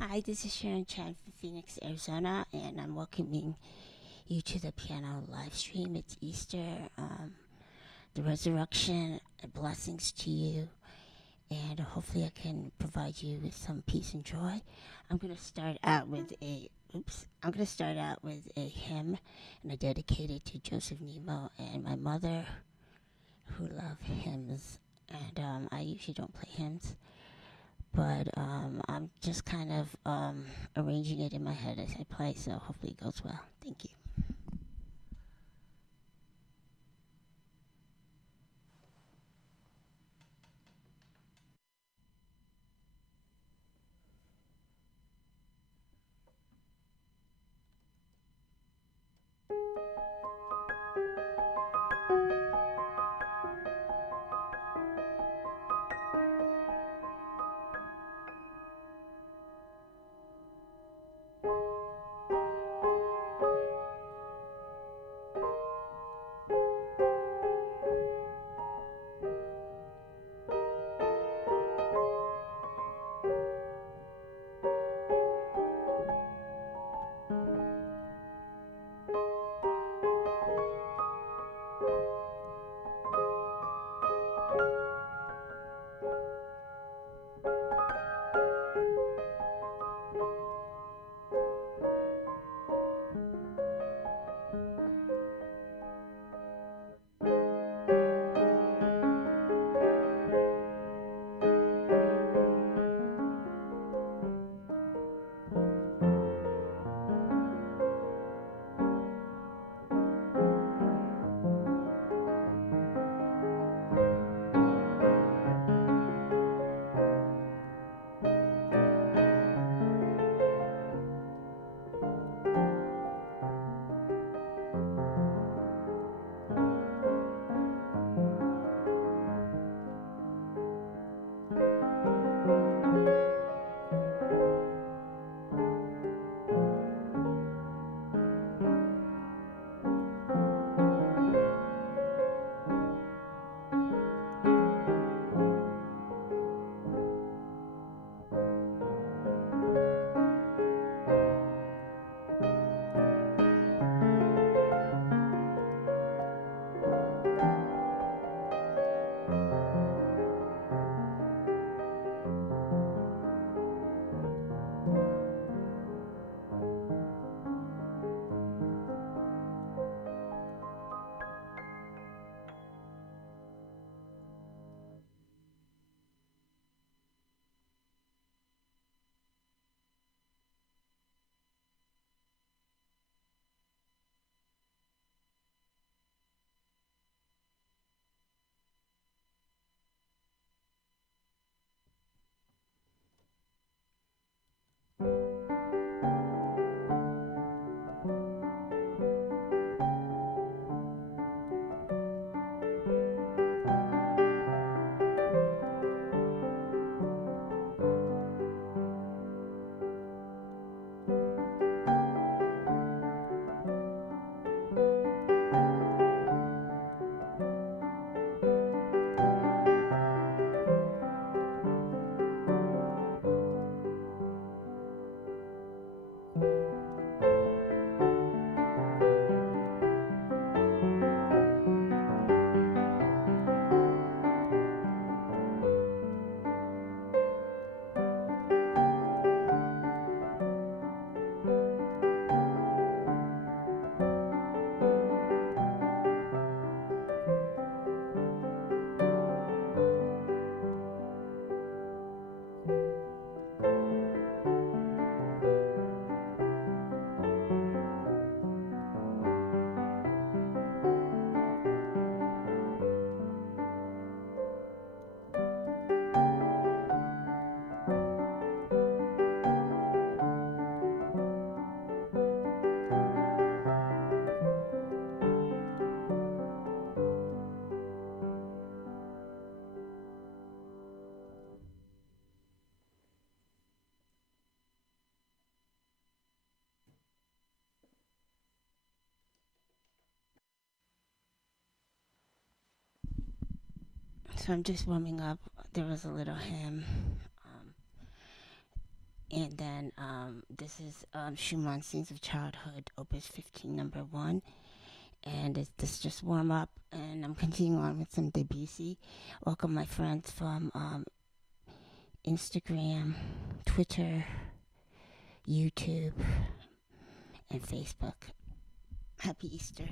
Hi, this is Sharon Chen from Phoenix, Arizona, and I'm welcoming you to the piano live stream. It's Easter, the resurrection, and blessings to you, and hopefully I can provide you with some peace and joy. I'm going to start out with a hymn, and I dedicate it to Joseph Nemo and my mother, who love hymns, and I usually don't play hymns. But I'm just kind of arranging it in my head as I play, so hopefully it goes well. Thank you. So I'm just warming up. There was a little hymn. Um, And then this is Schumann Scenes of Childhood, Opus 15, number 1. And this is just warm up, and I'm continuing on with some Debussy. Welcome my friends from Instagram, Twitter, YouTube, and Facebook. Happy Easter.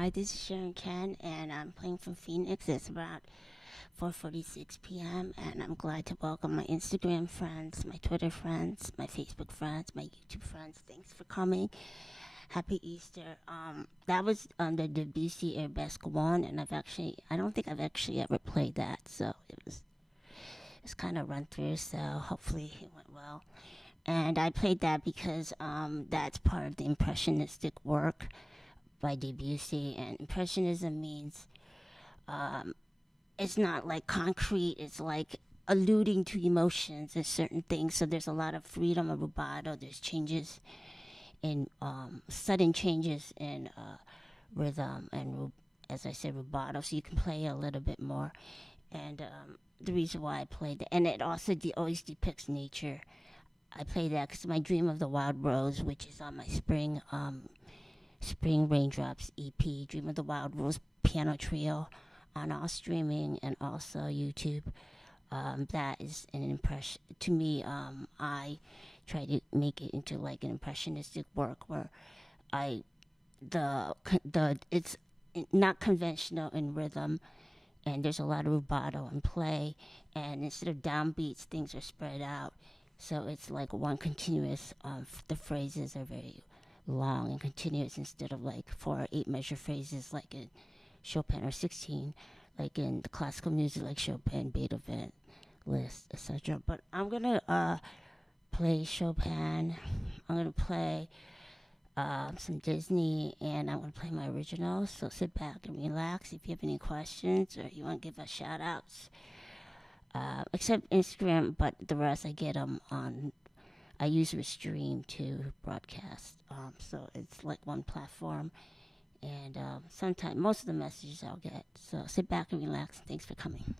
Hi, this is Sharon Ken, and I'm playing from Phoenix. It's about 4:46 p.m., and I'm glad to welcome my Instagram friends, my Twitter friends, my Facebook friends, my YouTube friends. Thanks for coming. Happy Easter. That was the Debussy Arabesque No, and I don't think I've actually ever played that, so it's kind of run through, so hopefully it went well. And I played that because that's part of the impressionistic work by Debussy, and impressionism means it's not like concrete, it's like alluding to emotions and certain things. So there's a lot of freedom of rubato. There's changes in sudden changes in rhythm and as I said, rubato. So you can play a little bit more. And the reason why I played that, and it also always depicts nature. I play that because my Dream of the Wild Rose, which is on my Spring Raindrops EP, Dream of the Wild Rose piano trio, on all streaming and also YouTube. That is an impression to me. I try to make it into like an impressionistic work where I the it's not conventional in rhythm, and there's a lot of rubato and play, and instead of downbeats, things are spread out. So it's like one continuous. The phrases are very long and continuous instead of like 4 or 8 measure phrases like in Chopin or 16, like in the classical music like Chopin, Beethoven, Liszt, etc. But I'm gonna play Chopin. I'm gonna play some Disney, and I'm gonna play my originals. So sit back and relax. If you have any questions or you want to give us shout outs, except Instagram, but the rest I get them on. I use Restream to broadcast, so it's like one platform. And sometimes, most of the messages I'll get. So sit back and relax. Thanks for coming.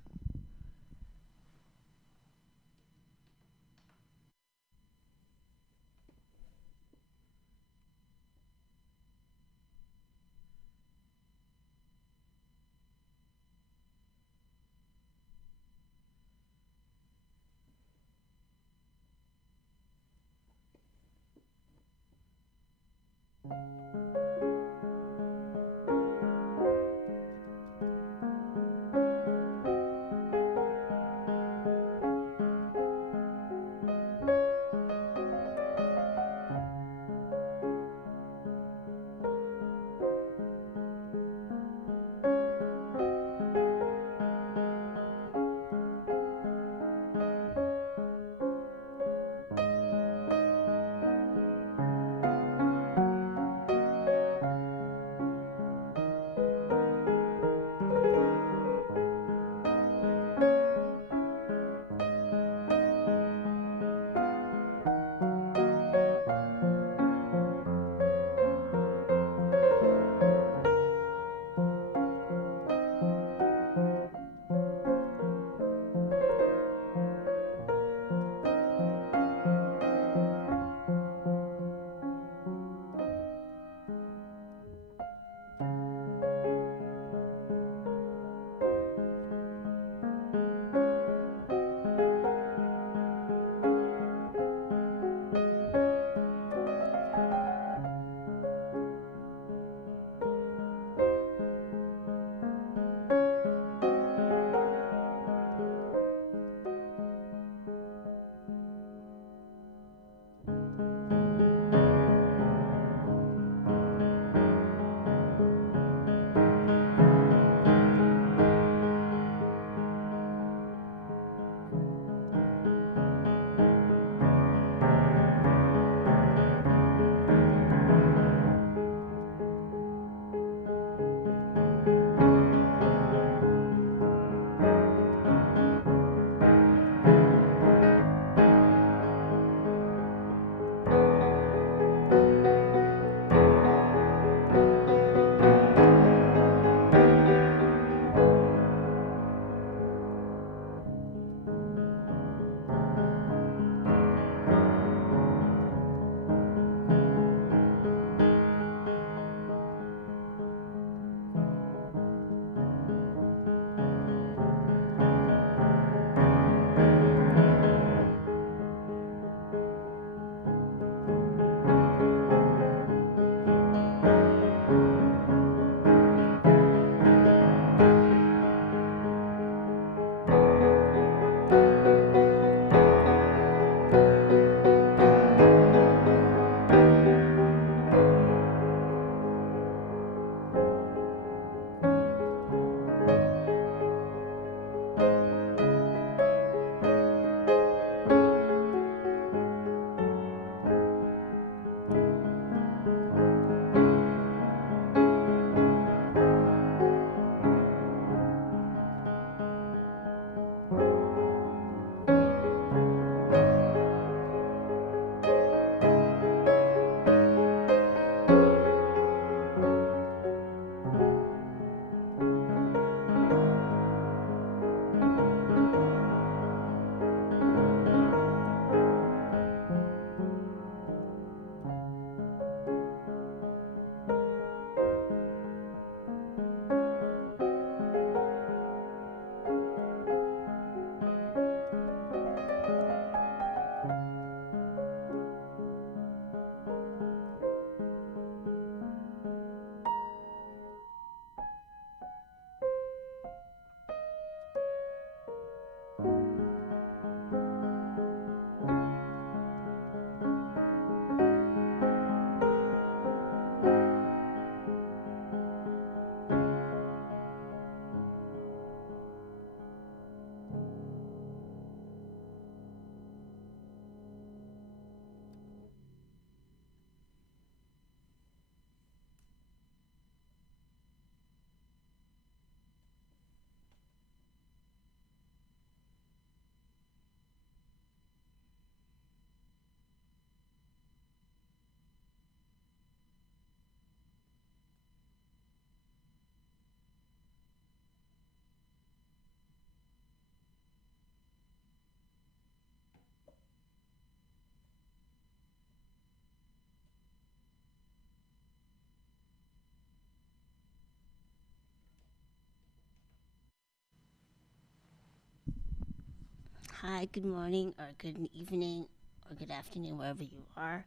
Hi, good morning, or good evening, or good afternoon, wherever you are.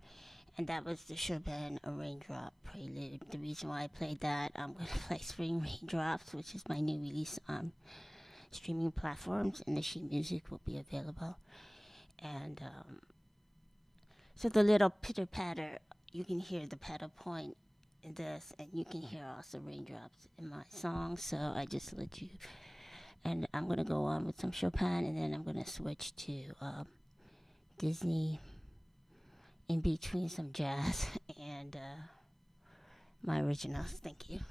And that was the Chopin a Raindrop Prelude. The reason why I played that, I'm going to play Spring Raindrops, which is my new release on streaming platforms, and the sheet music will be available. And so the little pitter patter, you can hear the pedal point in this, and you can hear also raindrops in my song. So I just let you. And I'm going to go on with some Chopin, and then I'm going to switch to Disney in between some jazz and my originals. Thank you.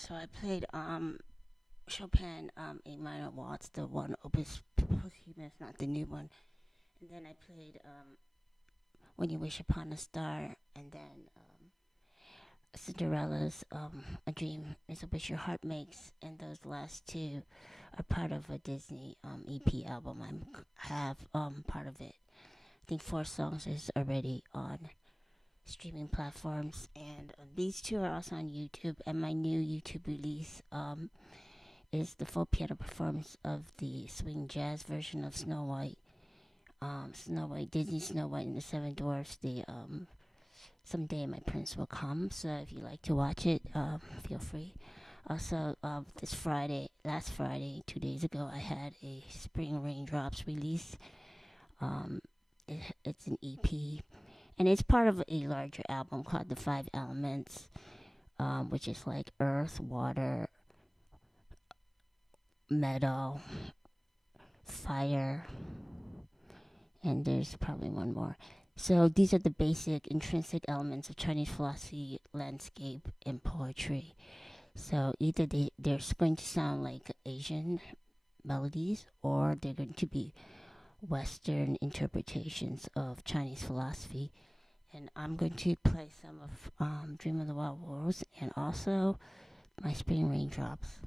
So I played Chopin A minor waltz, the one opus posthumous, not the new one. And then I played When You Wish Upon a Star, and then Cinderella's A Dream Is a Wish Your Heart Makes, and those last two are part of a Disney EP album. I have part of it. I think 4 songs is already on streaming platforms, and these two are also on YouTube. And my new YouTube release is the full piano performance of the swing jazz version of Snow White. Snow White, Disney Snow White and the Seven Dwarfs. The Someday My Prince Will Come. So if you like to watch it, feel free. Also, last Friday, 2 days ago, I had a Spring Raindrops release. It's an EP, and it's part of a larger album called The Five Elements, which is like earth, water, metal, fire, and there's probably one more. So these are the basic intrinsic elements of Chinese philosophy, landscape, and poetry. So either they're going to sound like Asian melodies, or they're going to be Western interpretations of Chinese philosophy. And I'm going to play some of Dream of the Wild Rose and also my Spring Raindrops.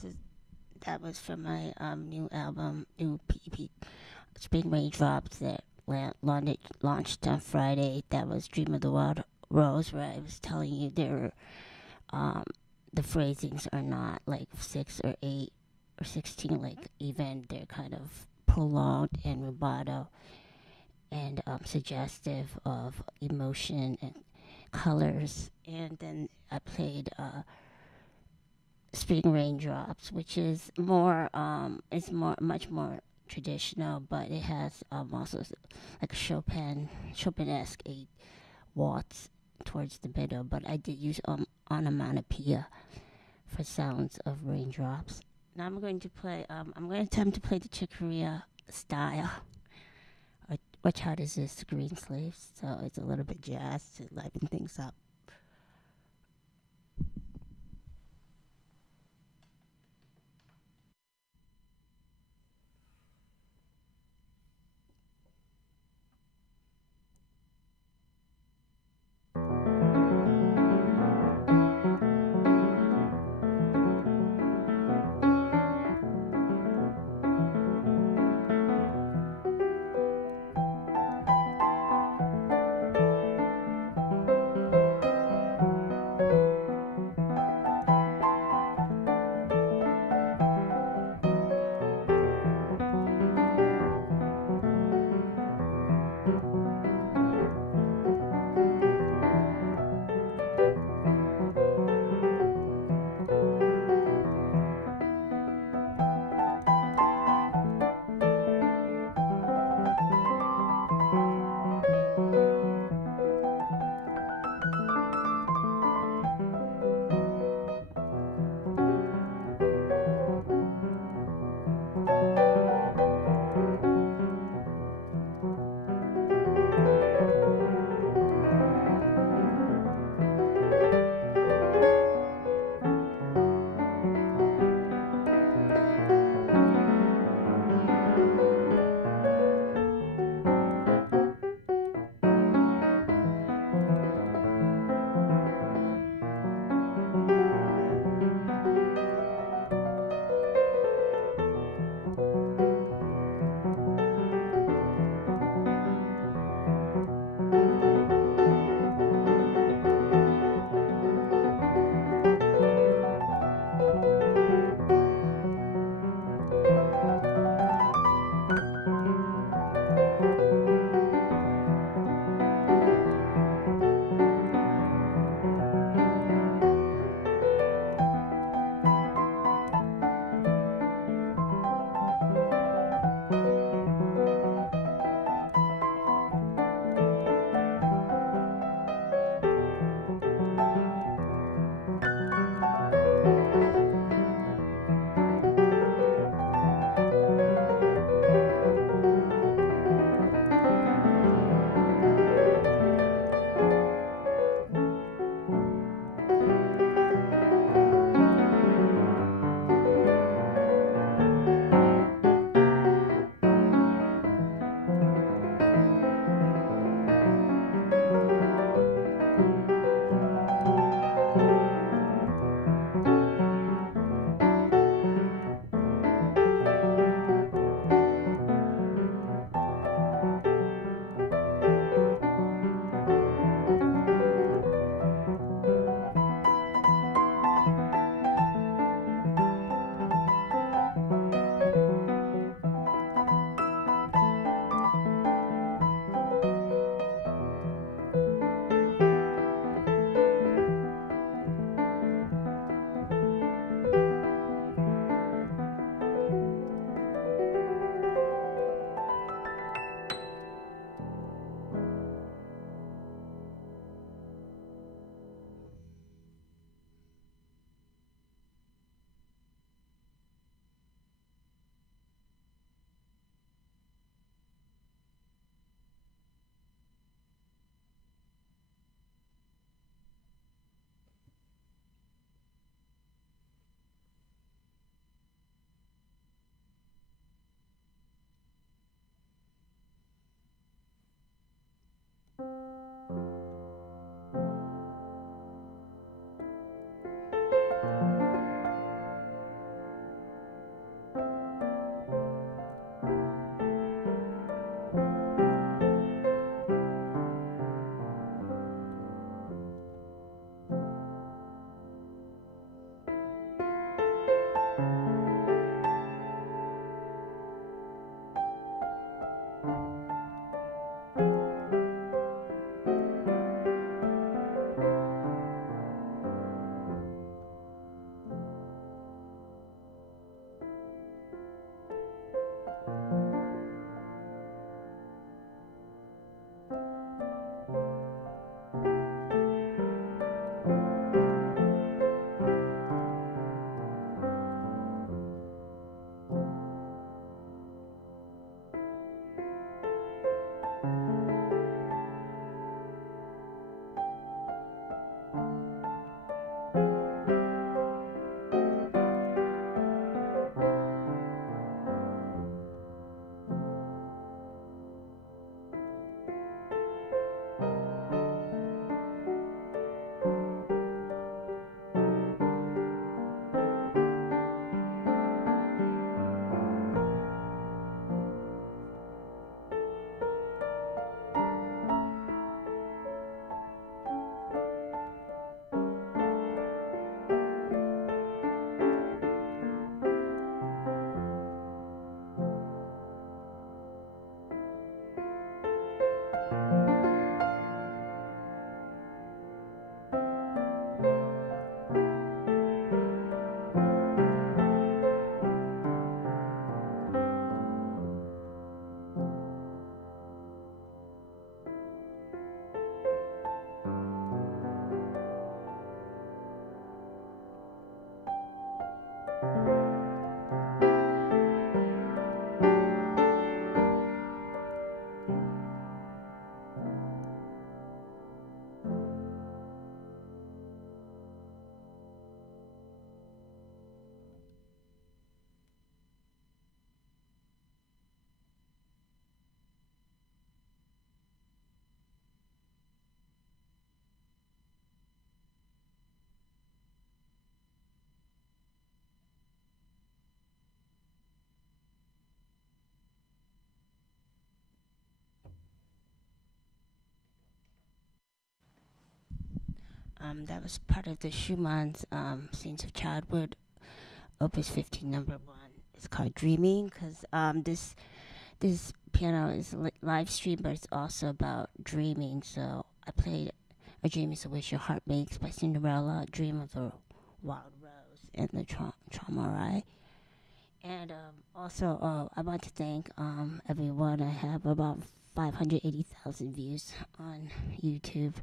So that was from my new album, new PP, Spring Raindrops, that launched on Friday. That was Dream of the Wild Rose, where I was telling you um, the phrasings are not like 6 or 8 or 16, like even they're kind of prolonged and rubato and suggestive of emotion and colors. And then I played Spring Raindrops, which is much more traditional, but it has also like a Chopin-esque a waltz towards the middle. But I did use onomatopoeia for sounds of raindrops. Now I'm going to attempt to play the Corea style. Which how does this? Greensleeves, so it's a little bit jazz to liven things up. That was part of the Schumann's Scenes of Childhood, Opus 15, number 1. It's called Dreaming, because this piano is live stream, but it's also about dreaming. So I played A Dream Is the Wish Your Heart Makes by Cinderella, Dream of the Wild Rose, and the Träumerei. And also, I want to thank everyone. I have about 580,000 views on YouTube.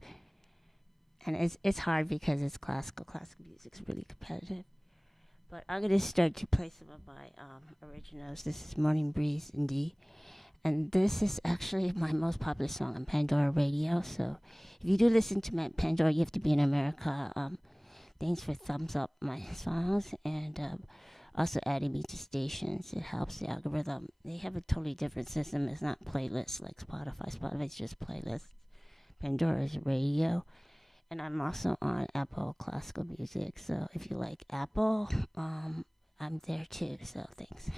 And it's hard because it's classical. Classical music's really competitive. But I'm going to start to play some of my originals. This is Morning Breeze in D. And this is actually my most popular song on Pandora radio. So if you do listen to my Pandora, you have to be in America. Thanks for thumbs up my songs and also adding me to stations. It helps the algorithm. They have a totally different system. It's not playlists like Spotify. Spotify's just playlists. Pandora is radio. And I'm also on Apple Classical Music. So if you like Apple, I'm there too. So thanks.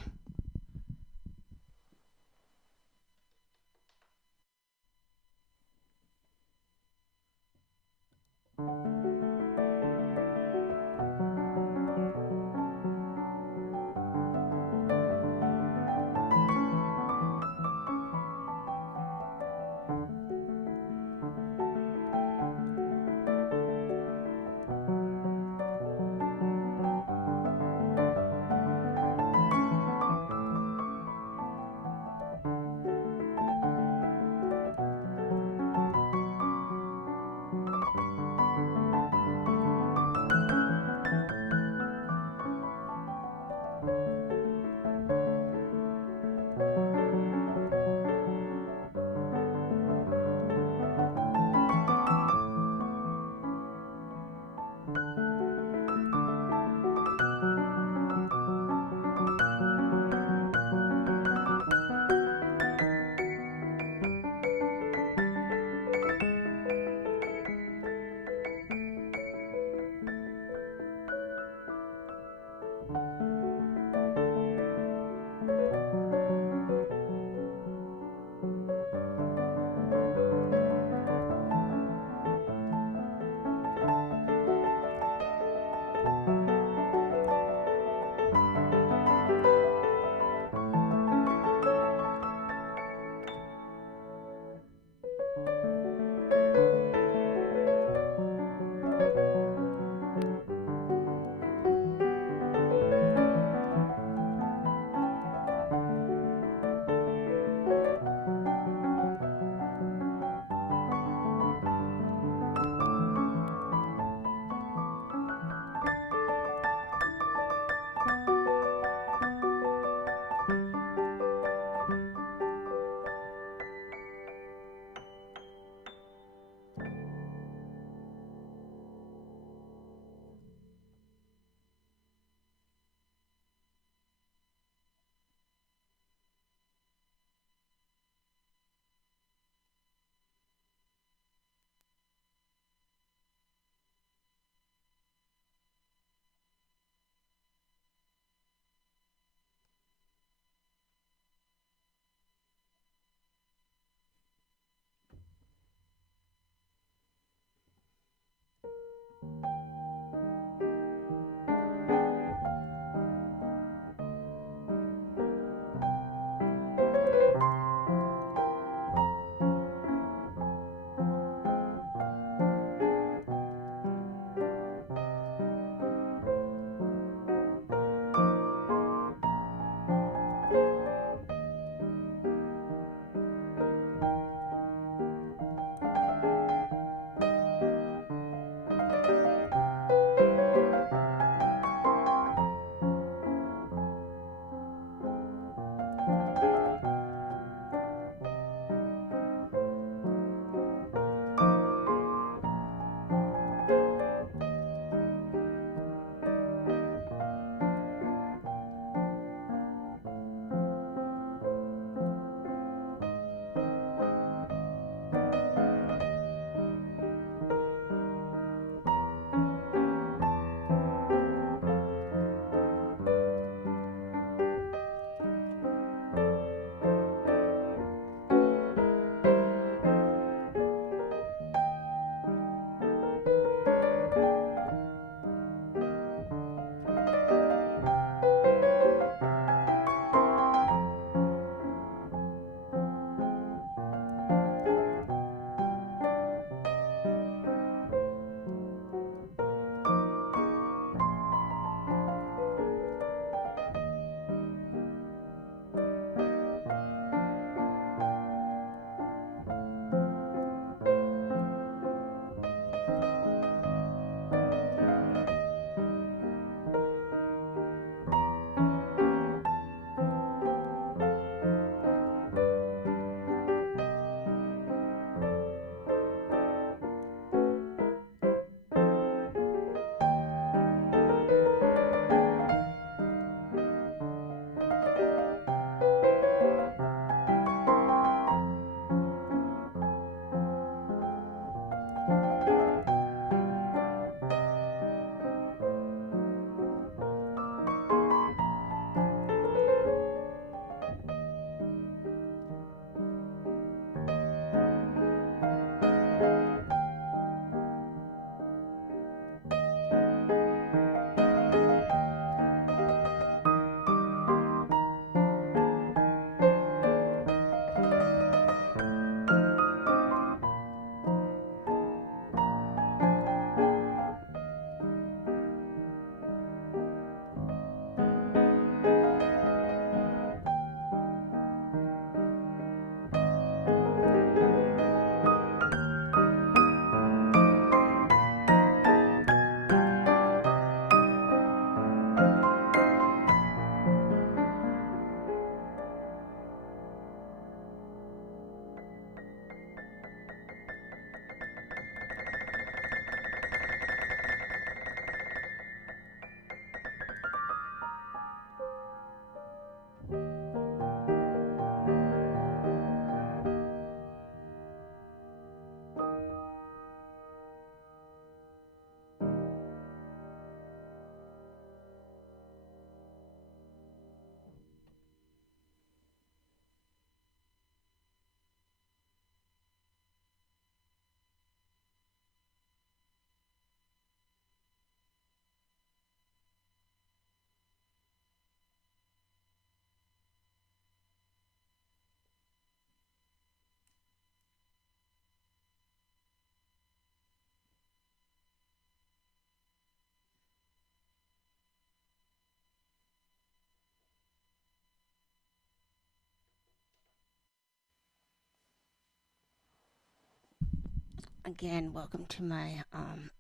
Again, welcome to my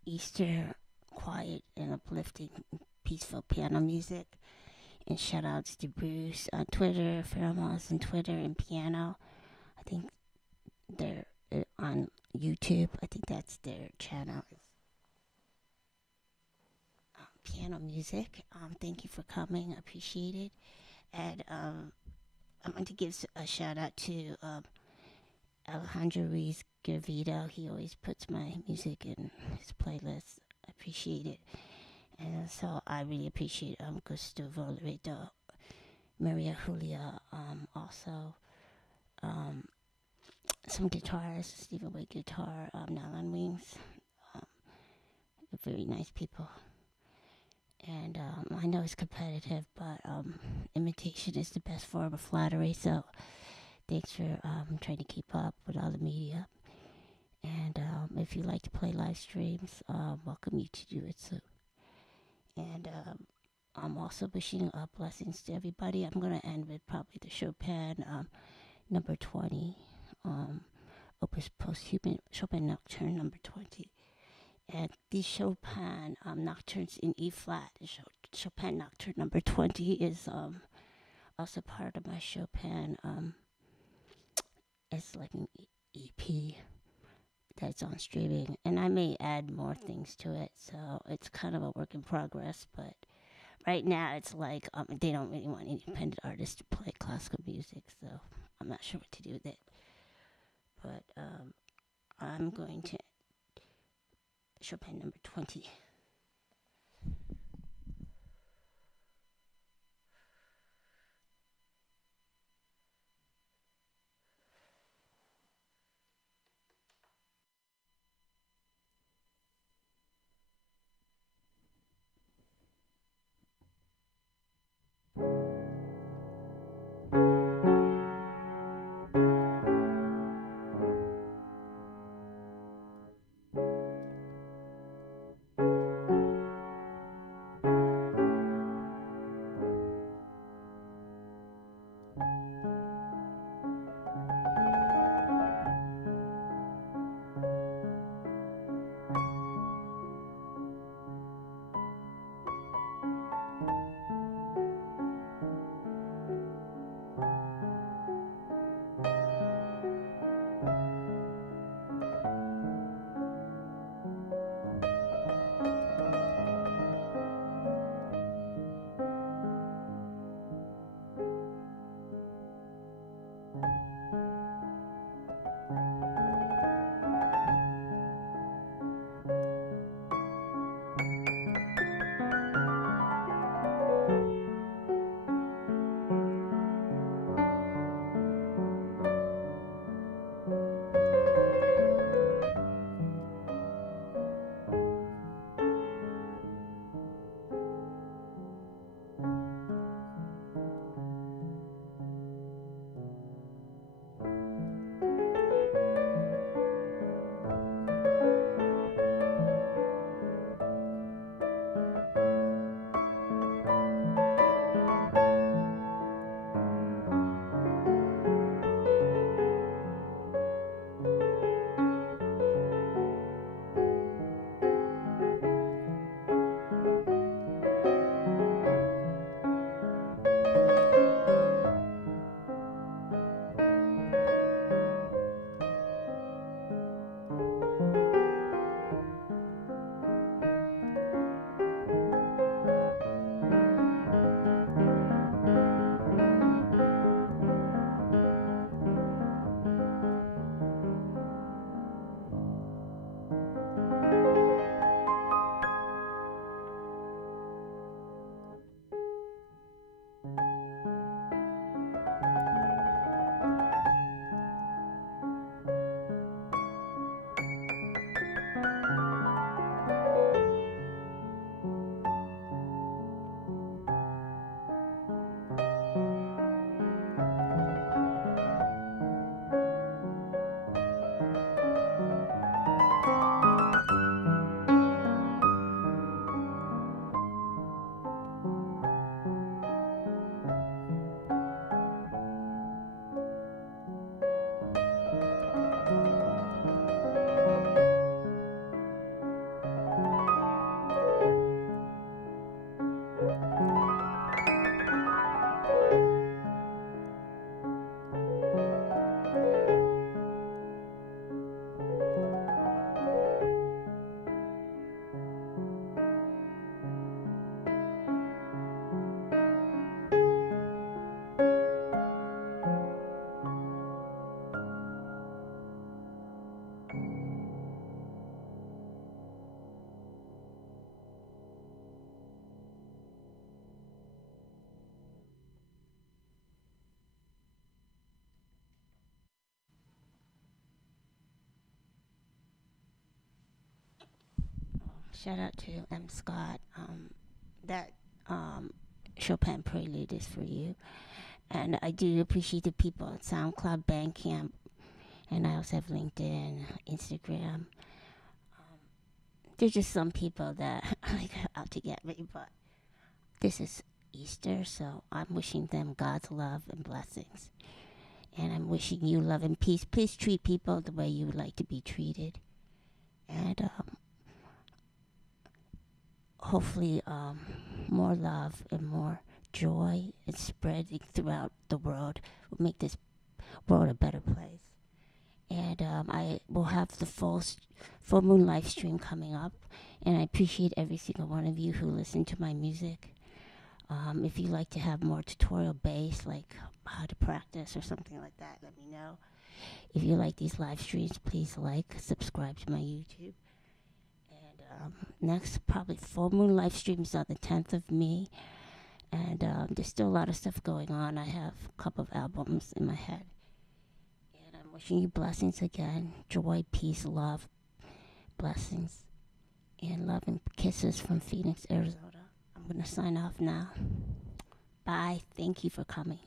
Easter quiet and uplifting, peaceful piano music. And shout outs to Bruce on Twitter, Pheromones on Twitter, and Piano. I think they're on YouTube. I think that's their channel. Piano music. Thank you for coming. I appreciate it. And I want to give a shout out to Alejandro Ruiz Gervido. He always puts my music in his playlist. I appreciate it. And so I really appreciate Gustavo Loreto, Maria Julia, also some guitars, Stephen Wade guitar, Nylon Wings, very nice people. And I know it's competitive, but imitation is the best form of flattery. So thanks for trying to keep up with all the media. And if you like to play live streams, welcome you to do it too. And I'm also wishing blessings to everybody. I'm going to end with probably the Chopin number 20, Opus Posth, Chopin Nocturne number 20. And these Chopin nocturnes in E flat, Chopin Nocturne number 20 is also part of my Chopin. It's like an EP that's on streaming, and I may add more things to it, so it's kind of a work in progress. But right now, it's like they don't really want independent artists to play classical music, so I'm not sure what to do with it. But I'm going to Chopin number 20. shout out to M. Scott. That Chopin Prelude is for you. And I do appreciate the people at SoundCloud, Bandcamp, and I also have LinkedIn, Instagram. There's just some people that are like out to get me, but this is Easter, so I'm wishing them God's love and blessings. And I'm wishing you love and peace. Please treat people the way you would like to be treated. And hopefully more love and more joy and spreading throughout the world will make this world a better place. And I will have the full moon live stream coming up, and I appreciate every single one of you who listen to my music. If you'd like to have more tutorial based, like how to practice or something like that, let me know. If you like these live streams, please subscribe to my YouTube. And next, probably full moon live streams on the 10th of May. And there's still a lot of stuff going on. I have a couple of albums in my head. And I'm wishing you blessings again. Joy, peace, love, blessings. And love and kisses from Phoenix, Arizona. I'm going to sign off now. Bye. Thank you for coming.